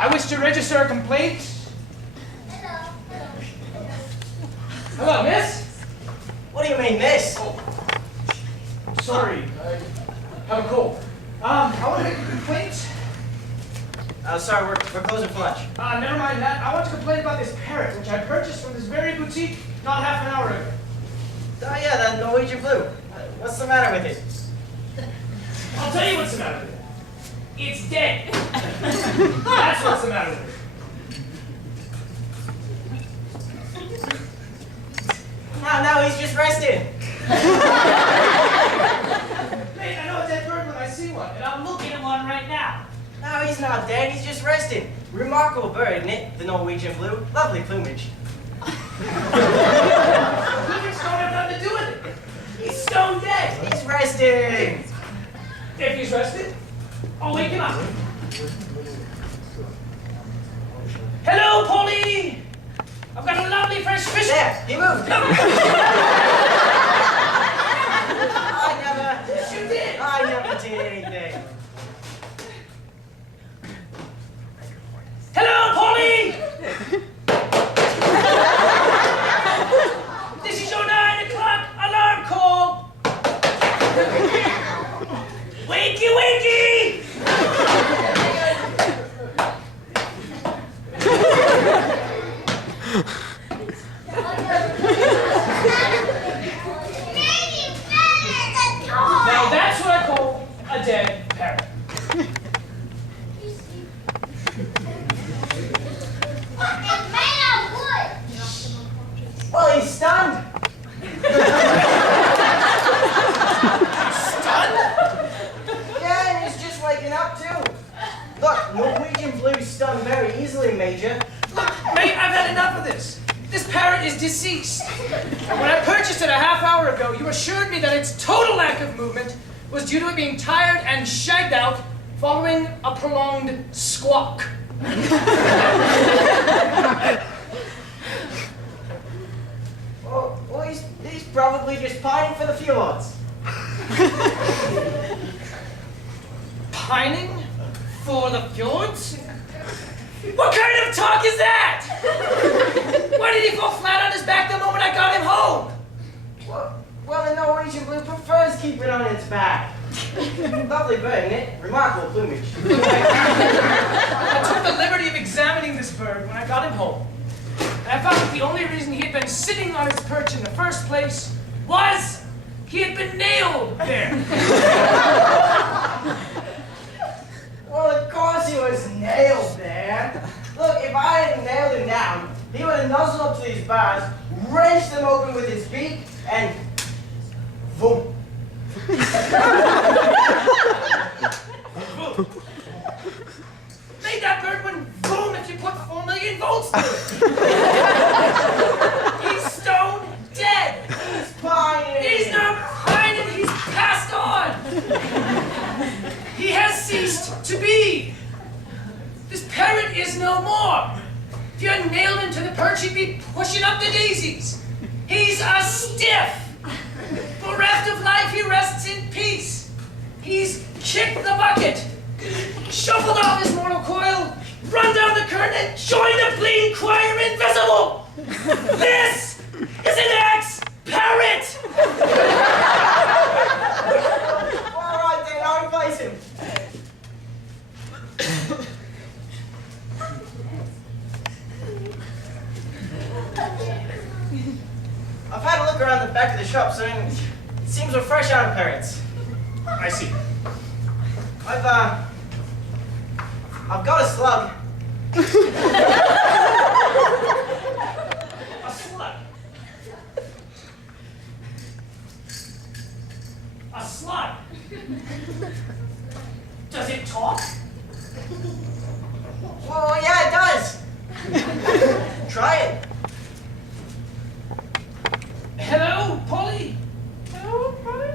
I wish to register a complaint. Hello, miss? What do you mean, miss? Oh. Sorry, I have a cold. I want to make a complaint. Sorry, we're closing for lunch. Never mind that. I want to complain about this parrot, which I purchased from this very boutique not half an hour ago. Oh yeah, that Norwegian blue. What's the matter with it? I'll tell you what's the matter with it. It's dead. That's what's the matter with it. No, he's just resting. Mate, I know a dead bird when I see one, and I'm looking at one right now. No, he's not dead. He's just resting. Remarkable bird, isn't it? The Norwegian blue. Lovely plumage. Plumage don't have nothing to do with it. He's stone dead. He's resting. If he's rested, I'll wake him up. Hello, Polly! I've got a lovely fresh fish. There, he moved. Yes, you did. I never did anything. Hello, Polly! This is your 9 o'clock alarm call. Wakey, wakey! Now that's what I call a dead parrot. Well, he's stunned. Stunned? Yeah, and he's just waking up too. Look, Norwegian blues stun very easily, Major. Look, mate, I've had enough of this. This parrot is deceased. And when I purchased it a half hour ago, you assured me that its total lack of movement was due to it being tired and shagged out following a prolonged squawk. Well, he's probably just pining for the fjords. Pining for the fjords? What kind of talk is that? Why did he fall flat on his back the moment I got him home? Well, the Norwegian blue prefers keeping on its back. Lovely bird, isn't it? Remarkable plumage. I took the liberty of examining this bird when I got him home. And I found that the only reason he had been sitting on his perch in the first place was he had been nailed there. Well, of course he was nailed there. Look, if I hadn't nailed him down, he would have nuzzled up to these bars, wrenched them open with his beak, and boom. Made that bird went boom if you put 4 million volts through it. He's stone dead. He's pining. He's not pining, he's passed on. He has ceased to be. This parrot is no more. If you had nailed him to the perch, he'd be pushing up the daisies. He's a stiff. Bereft of life, he rests in peace. He's kicked the bucket, shuffled off his mortal coil, run down the curtain, and joined the bleeding choir invisible. This is an ex-parrot. All right, then, I'll replace him. I've had a look around the back of the shop, so it seems we're fresh out of parrots. I see. I've got a slug. A slug. A slug. Does it talk? Well, yeah, it does. Try it. Hello, Polly. Hello, Polly.